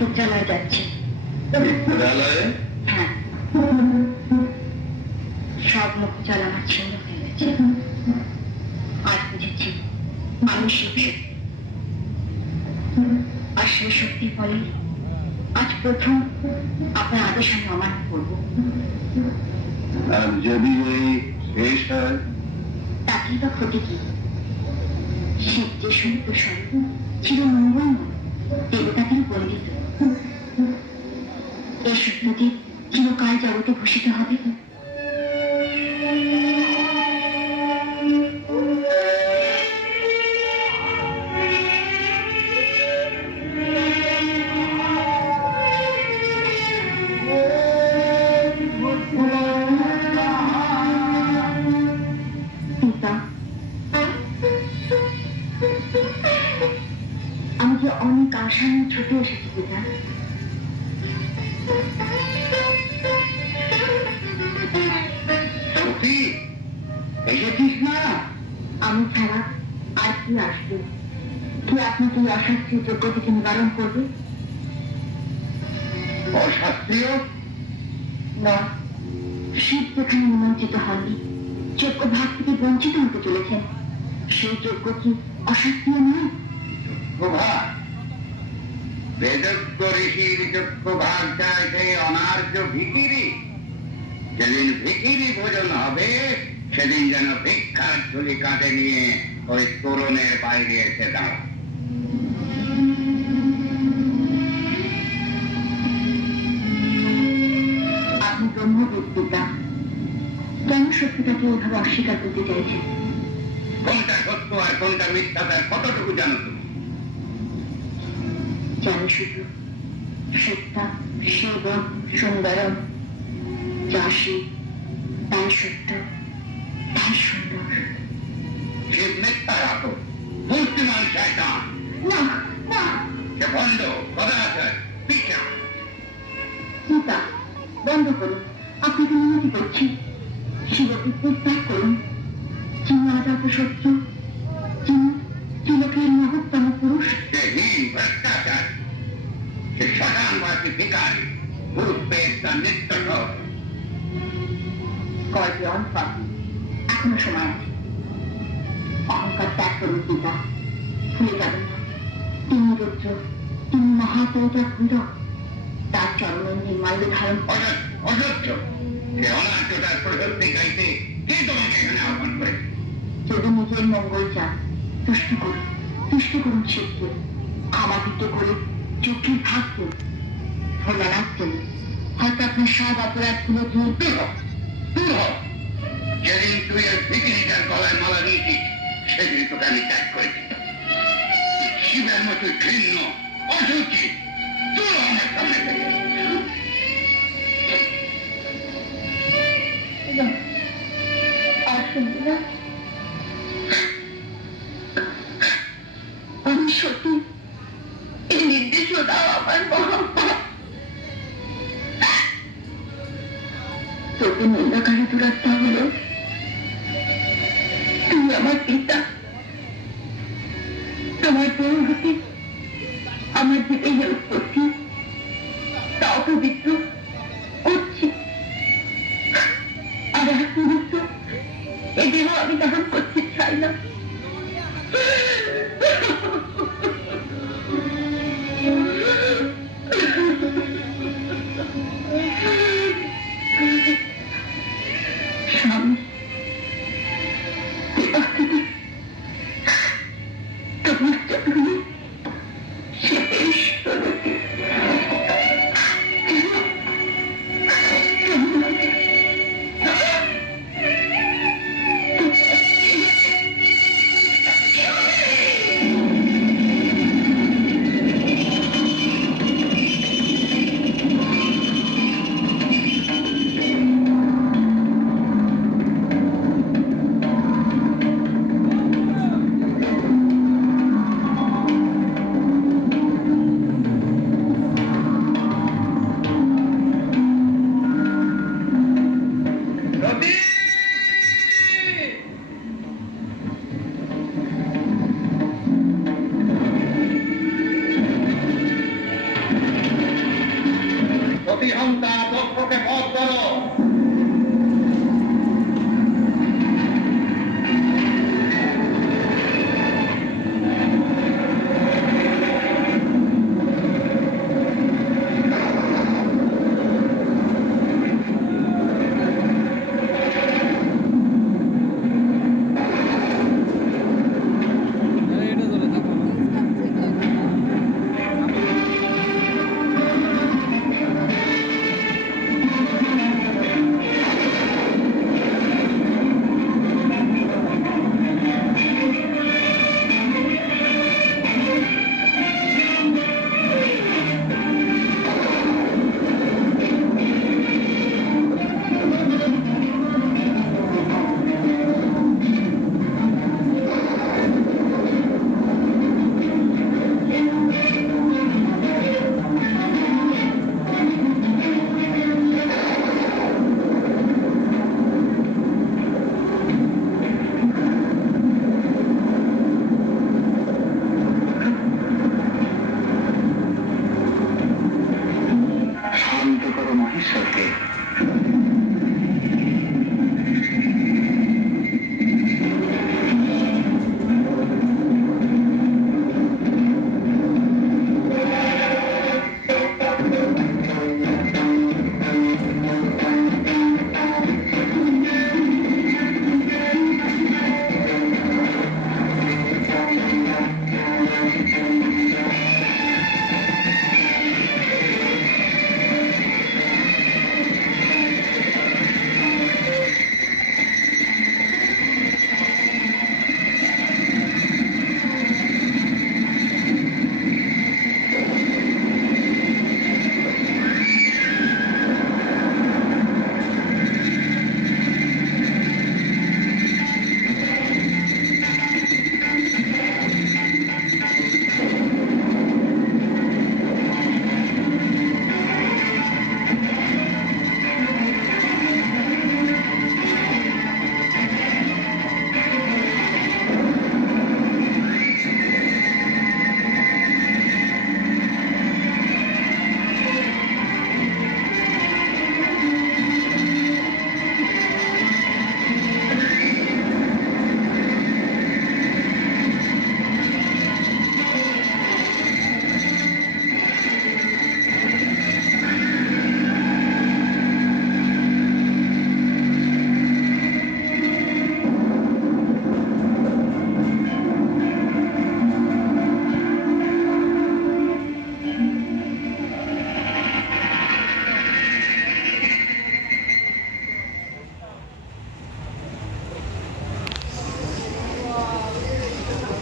অন্তর্জালয়ে যাচ্ছি। বিদ্যালয়ে? হ্যাঁ। সব মুখজাল আমার ছিন্ন হয়ে গেছে। আজ বুঝেছি আমি শিখে আর সেই শক্তি ফলে আজ প্রথম আপনার আদেশ আমি অমান্য করব। আর যদি ওই শেষ হয়? তাতেই বা ক্ষতি কি? শিব যে সত্য স্বরূপ ছিল মঙ্গলময় দেবতাদের বন্দিত এই সত্যটি চিরকাল জগতে ঘোষিত হবে আমি ছাড়া আর কি আসবে? কি আপনাকে অশাস্ত্রীয় যোগ্য থেকে নিবারণ করবে? অশাস্ত্রীয় না। শিব যেখানে নিমন্ত্রিত হননি যোগ্য ভাগ থেকে বঞ্চিত হতে চলেছেন। সেই যোগ্য কি অশাস্ত্রীয় নয়? বেদজ্ঞ ঋষির যোগ্য ভাগ চায় সেই অনার্য ভিকিরি যেদিন ভিকিরি ভোজন হবে সেদিন যেন ভিক্ষার ঝুলি কাঁধে নিয়ে ওই তরুণের বাইরে এসে দাঁড়া আপনি ব্রহ্মবিদ পিতা কেন সত্যটাকে ওইভাবে অস্বীকার করতে চাইছেন? কোনটা সত্য আর কোনটা মিথ্যা তার কতটুকু জানো তুমি? জানি শুধু সত্যা শিব সুন্দরম যা তাই সত্য। ভূত পেট তার নিত্য সহ কয়টি অল্পা এখনও সময় আছে অহংকার ত্যাগ করুন পিতা। ভুলে যাবেন না। তিনি রুদ্র তিনি মহাপৌতা তার চরণে নির্মাল্য ধারণ অসত্য সে অনার্যতার প্রশস্তি গাইতে কে তোমাকে এখানে আহ্বান করেছে? নিজের মঙ্গল চান তুষ্ট করুন তুষ্ট করুন শিবকে ক্ষমাদিত করে চোখের ভাগ করুন ভোলানাথ করুন হয়তো আপনার সব অপরাধগুলো দূর দূর দূর। যেদিন তুই ওই ভিকিরিটার গলায় মালা দিয়েছিস, সেদিন তোকে আমি ত্যাগ করেছি। শিবের মতো ঘৃণ্য অসুচি দূর আমার সামনে থেকে। আর আমি এই নির্দেশও দাও আমার মহাপাপ তোকে নিন্দাকারী হলো। তুই আমার পিতা। তোমার পৌরহতে আমার জীবনে উৎপত্তি প্রতিহন্তা দক্ষকে পথ করো।